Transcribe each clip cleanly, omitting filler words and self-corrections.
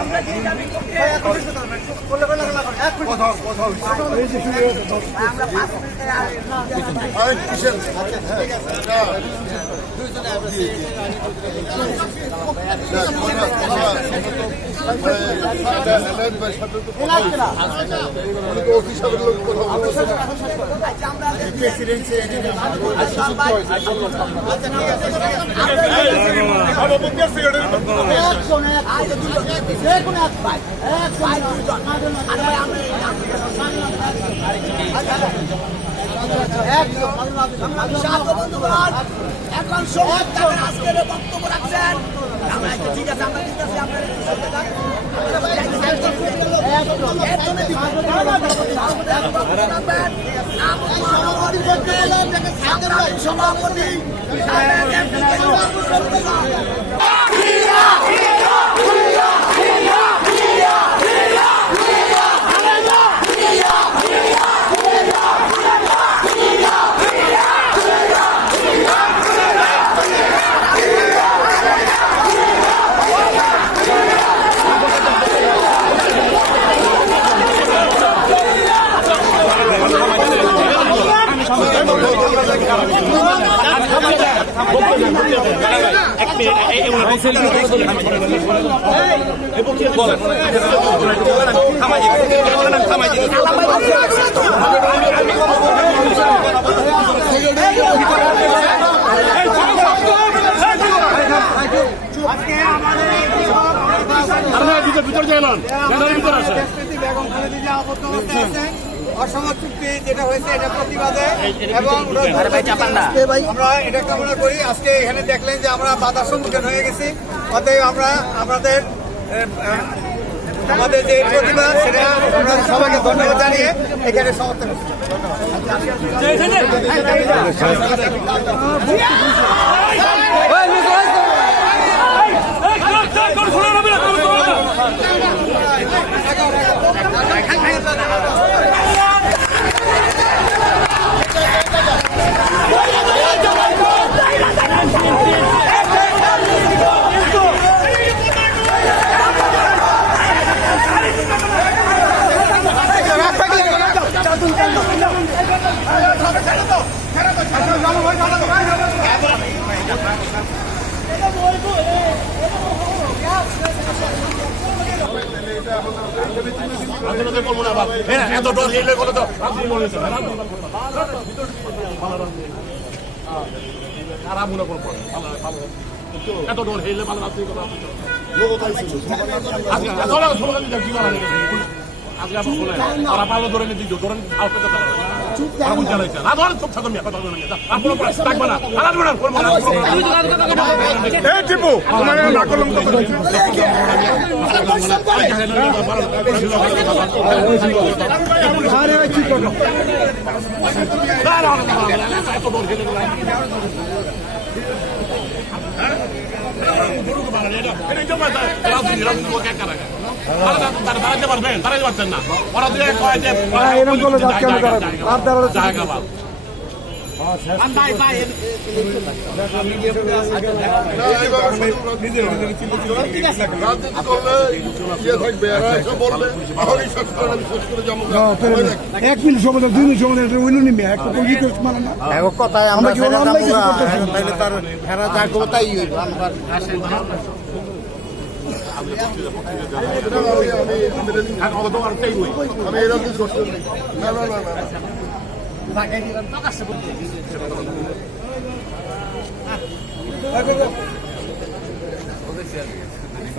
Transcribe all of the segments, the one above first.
আমরা যে দাবি করতে এখন সময় আজকের বক্তব্য রাখছেন ঠিক আছে আমরা দিতেছি সভাপতি অসম চুক্তি যেটা হয়েছে এটা প্রতিবাদে এবং আমরা এটা কামনা করি। আজকে এখানে দেখলেন যে আমরা বাধার সম্মুখীন হয়ে গেছি, অতএব আমরা আমাদের যে প্রতিবাদ সেটা আমরা সবাইকে ধন্যবাদ জানিয়ে এখানে সমর্থন এত ডর হেলে করে তো খারাপ মনে করবো এত ডর হেলে ভালো রাত্রি কথা ওরা ভালো ধরে নিয়ে দিত ধরেন দাঁড়াতে পারবেন, দাঁড়াতে পারছেন না। ওরা এক মিনিট সময় 2 মিনিট সময় কথায় আমরা তার ফেরা যা করবো তাই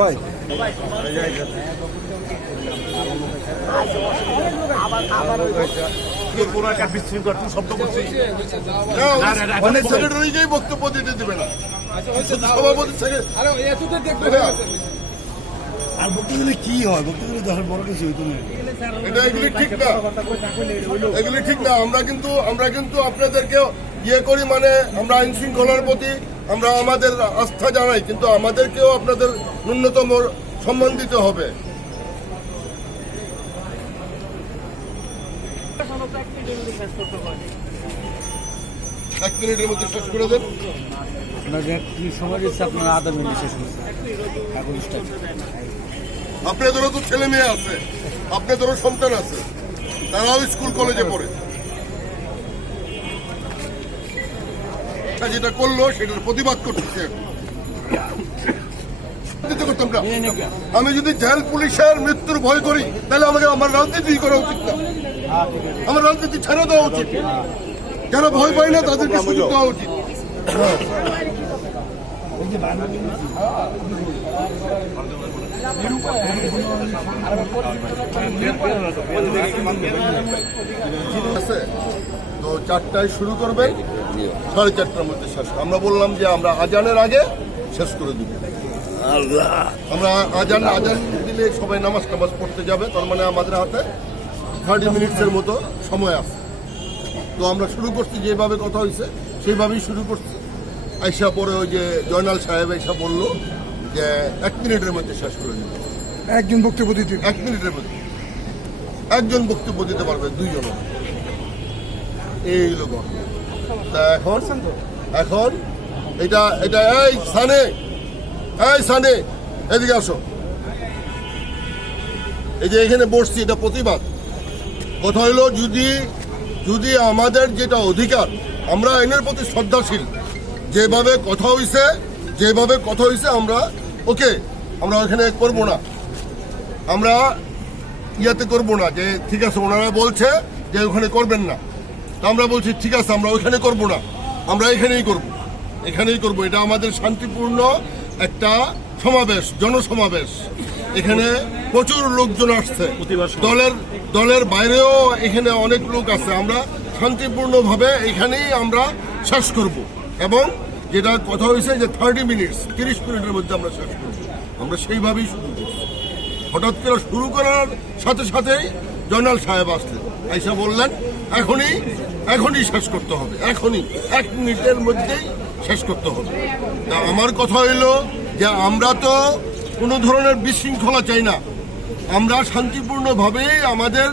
ভাই শব্দ করছি বক্তব্য দিতে দেবে না আর বক্তব্য কি হয়, বক্তব্য বড় কিছু হইতো না। এগুলি ঠিক না, এগুলি ঠিক না। আমরা কিন্তু আপনাদেরকে ইয়ে করি, মানে আমরা আইন শৃঙ্খলার প্রতি আমরা আমাদের আস্থা জানাই, কিন্তু আমাদেরকেও আপনাদের ন্যূনতম সম্মান দিতে হবে। এক মিনিটের মধ্যে শেষ করে দেন। সময় দিচ্ছে আপনারা আধা মিনিট শেষ করছেন। আপনাদেরও তো ছেলে মেয়ে আছে, আপনাদেরও সন্তান আছে, তারাও স্কুল কলেজে পড়ে। যেটা করলো সেটার প্রতিবাদ করতেছে। করতাম না। আমি যদি জেল পুলিশের মৃত্যুর ভয় করি তাহলে আমাকে আমার রাজনীতি করা উচিত না, আমার রাজনীতি ছেড়ে দেওয়া উচিত। যারা ভয় পায় না তাদেরকে সুযোগ দেওয়া উচিত। তো 4টায় শুরু করবেন, 4:30টার মধ্যে শেষ। আমরা বললাম যে আমরা আজানের আগে শেষ করে দিব। আমরা আজান দিলে সবাই নামাজ পড়তে যাবে, তার মানে আমাদের হাতে 30 মিনিটসের মতো সময় আছে। তো আমরা শুরু করছি, যেভাবে কথা হয়েছে সেইভাবেই শুরু করছি। আইসা পরে ওই যে জয়নাল সাহেব এসা বললো যে 1 মিনিটের মধ্যে শেষ করে দিবে। একজন বক্তব্য দিতে 1 মিনিটের মধ্যে একজন বক্তব্য দিতে পারবে, 2 জন। এই লোক তা এখন এটা এই সানে এদিকে আসো। এই যে এখানে বসছি, এটা প্রতিবাদ। কথা হইলো যদি আমাদের যেটা অধিকার, আমরা আইনের প্রতি শ্রদ্ধাশীল, যেভাবে কথা হইছে আমরা আমরা ওখানে করবো না, আমরা ইয়াতে করবো না। যে ঠিক আছে ওনারা বলছে যে ওখানে করবেন না, তা আমরা বলছি ঠিক আছে আমরা ওইখানে করবো না, আমরা এখানেই করবো। এটা আমাদের শান্তিপূর্ণ একটা সমাবেশ, জনসমাবেশ। এখানে প্রচুর লোকজন আসছে, দলের বাইরেও এখানে অনেক লোক আছে। আমরা শান্তিপূর্ণভাবে এখানেই আমরা শেষ করব। এবং যেটা কথা হয়েছে যে 30 মিনিটের মধ্যে আমরা শেষ করব, আমরা সেইভাবেই শুরু করছি। হঠাৎ করে শুরু করার সাথে সাথেই জয়নাল সাহেব আসলেন, আইসা বললেন এখনই শেষ করতে হবে, 1 মিনিটের মধ্যেই শেষ করতে হবে। তা আমার কথা হইলো যে আমরা তো কোনো ধরনের বিশৃঙ্খলা চাই না। আমরা শান্তিপূর্ণভাবে আমাদের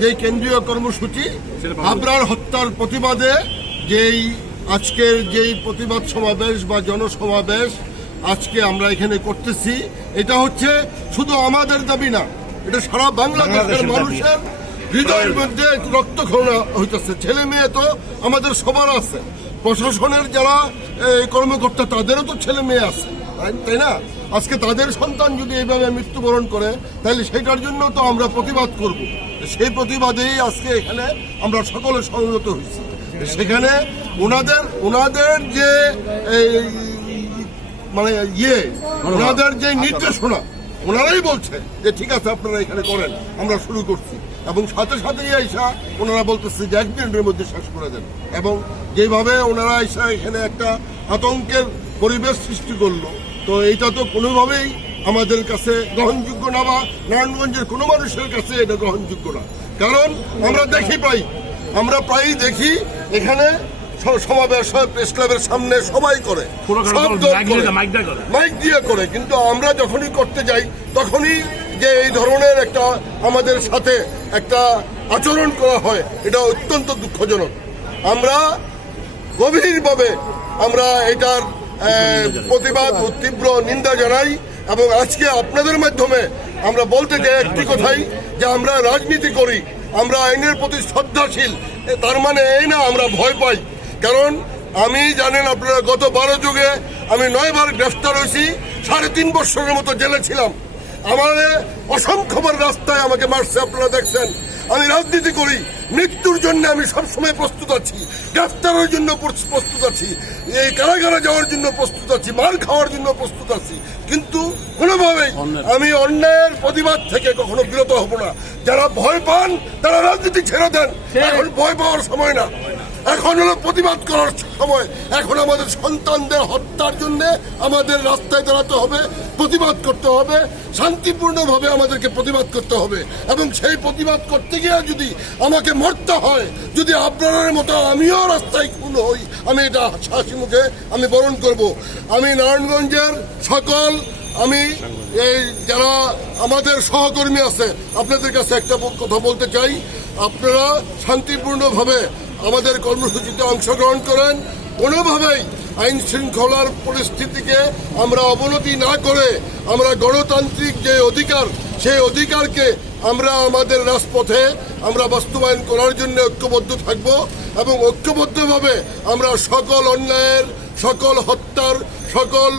যে কেন্দ্রীয় কর্মসূচি আবরার হত্যার প্রতিবাদে আজকের যেই প্রতিবাদ সমাবেশ বা জনসমাবেশ আজকে আমরা এখানে করতেছি, এটা হচ্ছে শুধু আমাদের দাবি না, এটা সারা বাংলাদেশের মানুষের হৃদয়ের মধ্যে রক্তক্ষরণ হইতেছে। ছেলে মেয়ে তো আমাদের সবার আছে, প্রশাসনের যারা কর্মকর্তা তাদেরও তো ছেলে মেয়ে আছে, তাই না? আজকে তাদের সন্তান যদি এইভাবে মৃত্যুবরণ করে তাহলে সেটার জন্য তো আমরা প্রতিবাদ করব। সেই প্রতিবাদেই আজকে এখানে আমরা সকলে সমবেত হয়েছি। সেখানে ওনাদের যে ওনাদের যে নির্দেশনা, ওনারাই বলছে যে ঠিক আছে আপনারা এখানে করেন, আমরা শুরু করছি। এবং সাথে সাথেই আইসা ওনারা বলতেছে যে 1 মিনিটের মধ্যে শেষ করে দেন। এবং যেভাবে ওনারা আইসা এখানে একটা আতঙ্কের পরিবেশ সৃষ্টি করলো, তো এইটা তো কোনোভাবেই আমাদের কাছে গ্রহণযোগ্য না, বা নারায়ণগঞ্জের কোনো মানুষের কাছে এটা গ্রহণযোগ্য না। কারণ আমরা প্রায়ই দেখি এখানে সমাবেশ হয়, প্রেস ক্লাবের সামনে সবাই করে, মাইক দিয়ে করে, কিন্তু আমরা যখনই করতে যাই তখনই যে এই ধরনের একটা আমাদের সাথে একটা আচরণ করা হয়, এটা অত্যন্ত দুঃখজনক। আমরা গভীরভাবে এটার প্রতিবাদ ও তীব্র নিন্দা জানাই। এবং আজকে আপনাদের মাধ্যমে আমরা বলতে চাই একটি কথাই, যে আমরা রাজনীতি করি, আমরা আইনের প্রতি শ্রদ্ধাশীল, তার মানে এই না আমরা ভয় পাই। কারণ আমি জানেন আপনারা, গত 12 যুগে আমি 9 বার গ্রেফতার হয়েছি, 3.5 বছরের মতো জেলে ছিলাম। আমার অসংখ্যবার রাস্তায় আমাকে মারছে, আপনারা দেখছেন। আমি রাজনীতি করি, মৃত্যুর জন্য আমি সবসময় প্রস্তুত আছি, গ্রেফতারের জন্য প্রস্তুত আছি, এই কারাগারে যাওয়ার জন্য প্রস্তুত আছি, মার খাওয়ার জন্য প্রস্তুত আছি। কিন্তু কোনোভাবেই আমি অন্যায়ের প্রতিবাদ থেকে কখনো বিরত হব না। যারা ভয় পান তারা রাজনীতি ছেড়ে দেন, এখন ভয় পাওয়ার সময় না, এখন হলো প্রতিবাদ করার সময়। এখন আমাদের সন্তানদের হত্যার জন্য আমাদের রাস্তায় দাঁড়াতে হবে, প্রতিবাদ করতে হবে, শান্তিপূর্ণভাবে আমাদেরকে প্রতিবাদ করতে হবে। এবং সেই প্রতিবাদ করতে গিয়ে যদি আমাকে মরতে হয়, যদি আপনার মতো আমিও রাস্তায় খুন হই, আমি এটা হাসি মুখে আমি বরণ করব। আমি নারায়ণগঞ্জের সকল এই যারা আমাদের সহকর্মী আছে, আপনাদের কাছে একটা কথা বলতে চাই, আপনারা শান্তিপূর্ণভাবে আমাদের কর্মসূচিতে অংশগ্রহণ করেন। কোনোভাবেই আইন শৃঙ্খলার পরিস্থিতিকে আমরা অবনতি না করে আমরা গণতান্ত্রিক যে অধিকার সেই অধিকারকে আমরা আমাদের রাজপথে আমরা বাস্তবায়ন করার জন্য ঐক্যবদ্ধ থাকব এবং ঐক্যবদ্ধভাবে আমরা সকল অন্যায়ের, সকল হত্যার, সকল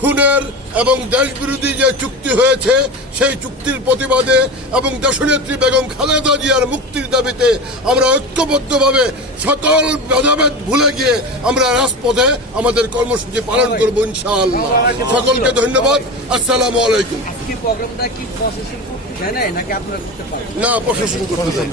খুনের এবং দেশবিরোধী যে চুক্তি হয়েছে সেই চুক্তির প্রতিবাদে এবং দেশনেত্রী বেগম খালেদা জিয়ার মুক্তির দাবিতে আমরা ঐক্যবদ্ধভাবে সকল ভেদাভেদ ভুলে গিয়ে আমরা রাজপথে আমাদের কর্মসূচি পালন করব ইনশাআল্লাহ। সকলকে ধন্যবাদ। আসসালামু আলাইকুম। আজকে প্রোগ্রামটা কি প্রসেসিং করতে দেয় নাকি আপনারা করতে পারেন? না, প্রশাসন করতে দেয়।